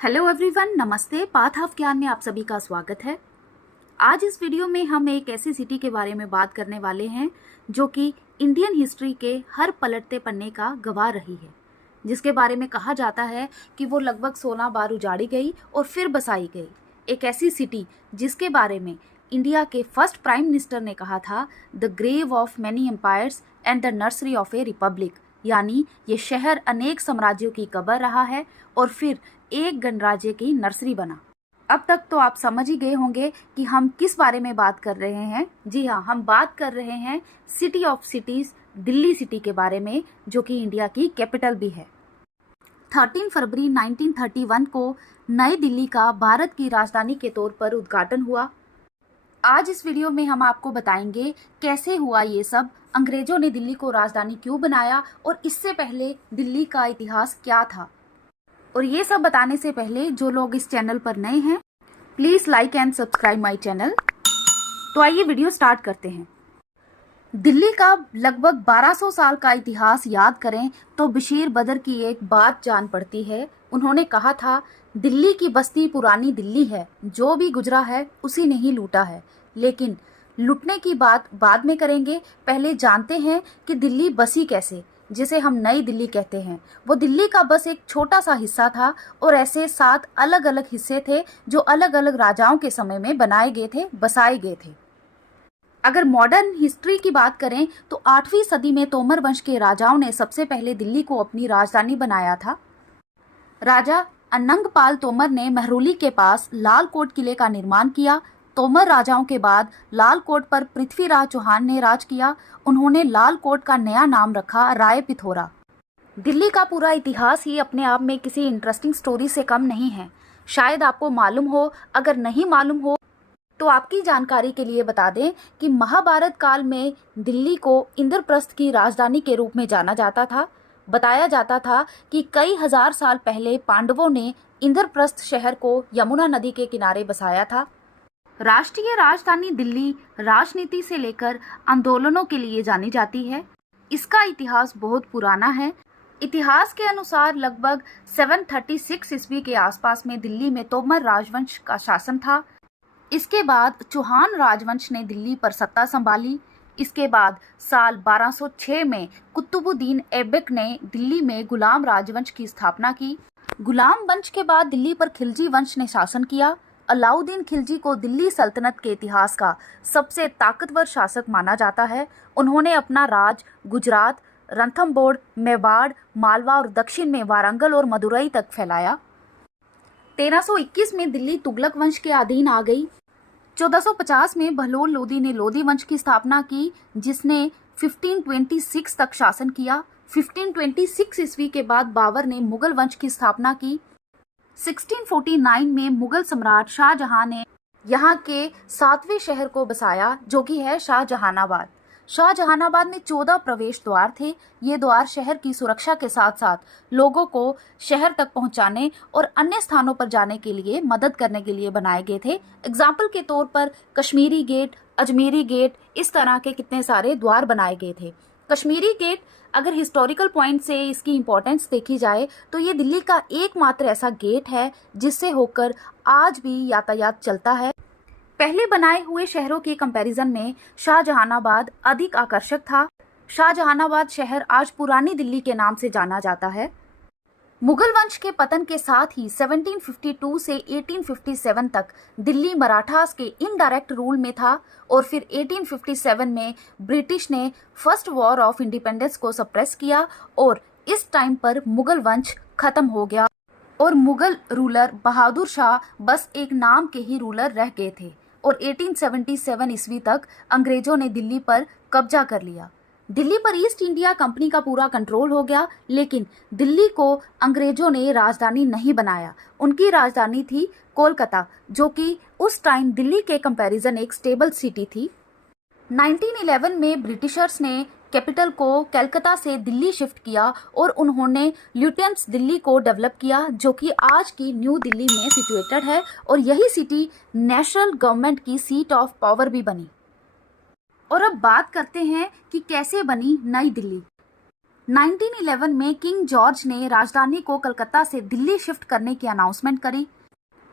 Hello everyone, नमस्ते। Path of ज्ञान में आप सभी का स्वागत है। आज इस वीडियो में हम एक ऐसी सिटी के बारे में बात करने वाले हैं जो कि इंडियन हिस्ट्री के हर पलटते पन्ने का गवाह रही है, जिसके बारे में कहा जाता है कि वो लगभग 16 बार उजाड़ी गई और फिर बसाई गई। एक ऐसी सिटी जिसके बारे में इंडिया के फर्स्ट प्राइम मिनिस्टर ने कहा था, the grave of many empires and the nursery of a republic, यानी ये शहर अनेक साम्राज्यों की कब्र रहा है और फिर एक गणराज्य की नर्सरी बना। अब तक तो आप समझ ही गए होंगे कि हम किस बारे में बात कर रहे हैं। जी हाँ, हम बात कर रहे हैं city of cities, Delhi city के बारे में, जो कि इंडिया की कैपिटल भी है। 13 फरवरी 1931 को नई दिल्ली का भारत की राजधानी के तौर पर उद्घाटन हुआ। आज इस वीडियो में हम आपको बताएंगे कैसे हुआ ये सब, अंग्रेजों ने दिल्ली को राजधानी क्यों बनाया और इससे पहले दिल्ली का इतिहास क्या था। और ये सब बताने से पहले जो लोग इस चैनल पर नए हैं, please like and subscribe my channel. तो आइए वीडियो स्टार्ट करते हैं। दिल्ली का लगभग 1200 साल का इतिहास याद करें तो बशीर बदर की एक बात जान पड़ती है। उन्होंने कहा था, दिल्ली की बस्ती पुरानी दिल्ली है, जो भी गुजरा है उसी ने ही लूटा है। लेकिन लूटने की बात बाद में करेंगे, पहले जानते हैं कि दिल्ली बसी कैसे, जिसे हम नई दिल्ली कहते हैं। वो दिल्ली का बस एक छोटा सा हिस्सा था और ऐसे 7 अलग अलग हिस्से थे जो अलग अलग राजाओं के समय में बनाए गए थे, बसाए गए थे। अगर मॉडर्न हिस्ट्री की बात करें तो 8वीं सदी में तोमर वंश के राजाओं ने सबसे पहले दिल्ली को अपनी राजधानी बनाया था। राजा अनंगपाल तोमर ने महरौली के पास लाल कोट किले का निर्माण किया। तोमर राजाओं के बाद लाल कोट पर पृथ्वीराज चौहान ने राज किया। उन्होंने लाल कोट का नया नाम रखा राय पिथौरा। दिल्ली का पूरा इतिहास ही अपने आप में किसी इंटरेस्टिंग स्टोरी से कम नहीं है। शायद आपको मालूम हो, अगर नहीं मालूम हो तो आपकी जानकारी के लिए बता दें कि महाभारत काल में दिल्ली को इंद्रप्रस्थ की राजधानी के रूप में जाना जाता था। बताया जाता था कि कई हजार साल पहले पांडवों ने इंद्रप्रस्थ शहर को यमुना नदी के किनारे बसाया था। राष्ट्रीय राजधानी दिल्ली राजनीति से लेकर आंदोलनों के लिए जानी जाती है। इसका इतिहास बहुत पुराना है। इतिहास के अनुसार लगभग 736 ईस्वी के आसपास में दिल्ली में तोमर राजवंश का शासन था। इसके बाद चौहान राजवंश ने दिल्ली पर सत्ता संभाली। इसके बाद साल 1206 में कुतुबुद्दीन ऐबक ने दिल्ली में गुलाम राजवंश की स्थापना की। गुलाम वंश के बाद दिल्ली पर खिलजी वंश ने शासन किया। अलाउद्दीन खिलजी को दिल्ली सल्तनत के इतिहास का सबसे ताकतवर शासक माना जाता है। उन्होंने अपना राज गुजरात, रणथंबोर, मेवाड़, मालवा और दक्षिण में वारंगल और मदुरई तक फैलाया। 1321 में दिल्ली तुगलक वंश के अधीन आ गई। 1450 में बहलोल लोदी ने लोदी वंश की स्थापना की, जिसने 1526 तक शासन किया। 1526 ईस्वी के बाद बाबर ने मुगल वंश की स्थापना की। 1649 में मुगल सम्राट शाहजहां ने यहाँ के 7वें शहर को बसाया, जो कि है शाहजहानाबाद। शाहजहानाबाद में 14 प्रवेश द्वार थे। ये द्वार शहर की सुरक्षा के साथ साथ लोगों को शहर तक पहुंचाने और अन्य स्थानों पर जाने के लिए मदद करने के लिए बनाए गए थे। एग्जाम्पल के तौर पर कश्मीरी गेट, अजमेरी गेट, इस तरह के कितने सारे द्वार बनाए गए थे। कश्मीरी गेट, अगर हिस्टोरिकल पॉइंट से इसकी इम्पोर्टेंस देखी जाए तो ये दिल्ली का एकमात्र ऐसा गेट है जिससे होकर आज भी यातायात चलता है। पहले बनाए हुए शहरों के कंपैरिजन में शाहजहानाबाद अधिक आकर्षक था। शाहजहानाबाद शहर आज पुरानी दिल्ली के नाम से जाना जाता है। मुगल वंश के पतन के साथ ही 1752 से 1857 तक दिल्ली मराठास के इनडायरेक्ट रूल में था और फिर 1857 में ब्रिटिश ने फर्स्ट वॉर ऑफ इंडिपेंडेंस को सप्रेस किया और इस टाइम पर मुगल वंश खत्म हो गया और मुगल रूलर बहादुर शाह बस एक नाम के ही रूलर रह गए थे और 1877 ईस्वी तक अंग्रेजों ने दिल्ली पर कब्जा कर लिया। दिल्ली पर ईस्ट इंडिया कंपनी का पूरा कंट्रोल हो गया, लेकिन दिल्ली को अंग्रेजों ने राजधानी नहीं बनाया। उनकी राजधानी थी कोलकाता, जो कि उस टाइम दिल्ली के कंपैरिजन एक स्टेबल सिटी थी। 1911 में ब्रिटिशर्स ने कैपिटल को कलकत्ता से दिल्ली शिफ्ट किया और उन्होंने ल्यूटेंट्स दिल्ली को डेवलप किया, जो कि आज की न्यू दिल्ली में सिचुएटेड है और यही सिटी नेशनल गवर्नमेंट की सीट ऑफ पावर भी बनी। और अब बात करते हैं कि कैसे बनी नई दिल्ली। 1911 में किंग जॉर्ज ने राजधानी को कलकत्ता से दिल्ली शिफ्ट करने की अनाउंसमेंट करी।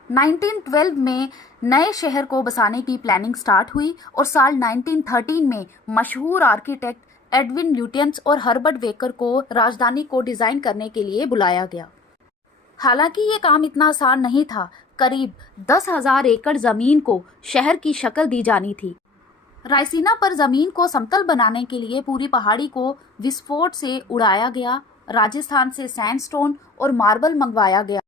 1912 में नए शहर को बसाने की प्लानिंग स्टार्ट हुई और साल 1913 में मशहूर आर्किटेक्ट एडविन ल्यूटियंस और हर्बर्ट वेकर को राजधानी को डिज़ाइन करने के लिए बुलाया गया। हालांकि ये काम इतना आसान नहीं था। करीब 10,000 एकड़ ज़मीन को शहर की शक्ल दी जानी थी। रायसीना पर ज़मीन को समतल बनाने के लिए पूरी पहाड़ी को विस्फोट से उड़ाया गया। राजस्थान से सैंडस्टोन और मार्बल मंगवाया गया।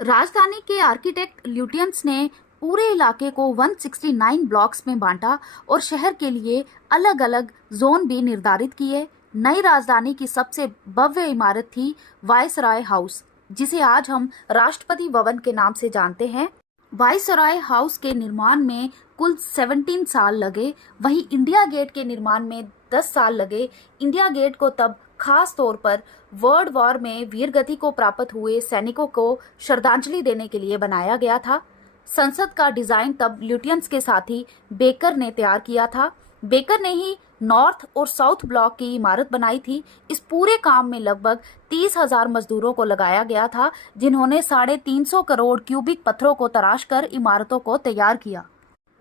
राजधानी के आर्किटेक्ट ल्यूटियंस ने पूरे इलाके को 169 ब्लॉक्स में बांटा और शहर के लिए अलग अलग जोन भी निर्धारित किए। नई राजधानी की सबसे भव्य इमारत थी वायसराय हाउस, जिसे आज हम राष्ट्रपति भवन के नाम से जानते हैं। वायसराय हाउस के निर्माण में कुल 17 साल लगे। वहीं इंडिया गेट के निर्माण में 10 साल लगे। इंडिया गेट को तब खास तौर पर वर्ल्ड वॉर में वीरगति को प्राप्त हुए सैनिकों को श्रद्धांजलि देने के लिए बनाया गया था। संसद का डिजाइन तब ल्यूटियंस के साथी बेकर ने तैयार किया था। बेकर ने ही नॉर्थ और साउथ ब्लॉक की इमारत बनाई थी। इस पूरे काम में लगभग 30,000 मजदूरों को लगाया गया था, जिन्होंने 350 करोड़ क्यूबिक पत्थरों को तराश कर इमारतों को तैयार किया।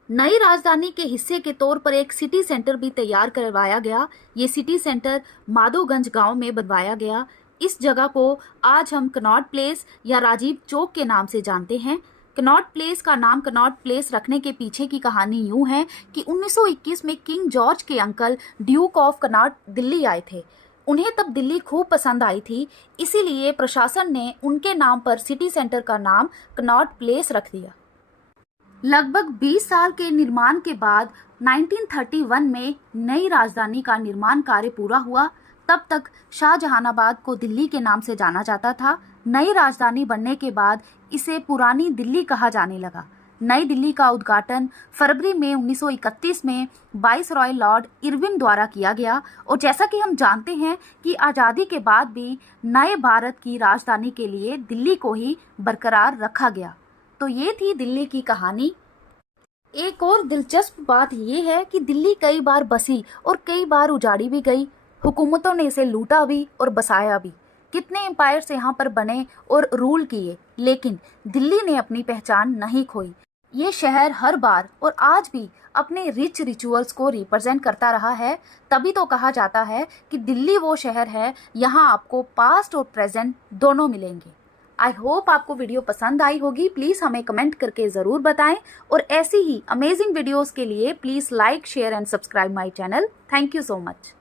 नई राजधानी के हिस्से के तौर पर एक सिटी सेंटर भी तैयार करवाया गया। ये सिटी सेंटर माधोगंज गांव में बनवाया गया। इस जगह को आज हम कनॉट प्लेस या राजीव चौक के नाम से जानते हैं। कनॉट प्लेस का नाम कनॉट प्लेस रखने के पीछे की कहानी यूं है कि 1921 में किंग जॉर्ज के uncle Duke of Connaught Delhi आए थे। उन्हें तब दिल्ली खूब पसंद आई थी, इसीलिए प्रशासन ने उनके नाम पर सिटी सेंटर का नाम कनॉट प्लेस रख दिया। लगभग 20 साल के निर्माण के बाद 1931 में नई राजधानी का निर्माण कार्य पूरा हुआ। तब तक शाहजहानाबाद को दिल्ली के नाम से जाना जाता था। नई राजधानी बनने के बाद इसे पुरानी दिल्ली कहा जाने लगा। नई दिल्ली का उद्घाटन फरवरी में 1931 में वाइसरॉय लॉर्ड इरविन द्वारा किया गया। और जैसा कि हम जानते हैं कि आज़ादी के बाद भी नए भारत की राजधानी के लिए दिल्ली को ही बरकरार रखा गया। तो ये थी दिल्ली की कहानी। एक और दिलचस्प बात यह है कि दिल्ली कई बार बसी और कई बार उजाड़ी भी गई। हुकूमतों ने इसे लूटा भी और बसाया भी। कितने एम्पायर्स यहाँ पर बने और रूल किए, लेकिन दिल्ली ने अपनी पहचान नहीं खोई। ये शहर हर बार और आज भी अपने रिच रिचुअल्स को रिप्रेजेंट करता रहा है। तभी तो कहा जाता है कि दिल्ली वो शहर है यहाँ आपको पास्ट और प्रेजेंट दोनों मिलेंगे। आई होप आपको वीडियो पसंद आई होगी। प्लीज़ हमें कमेंट करके ज़रूर बताएं और ऐसी ही अमेजिंग वीडियोस के लिए please like, share and subscribe my channel. Thank you so much.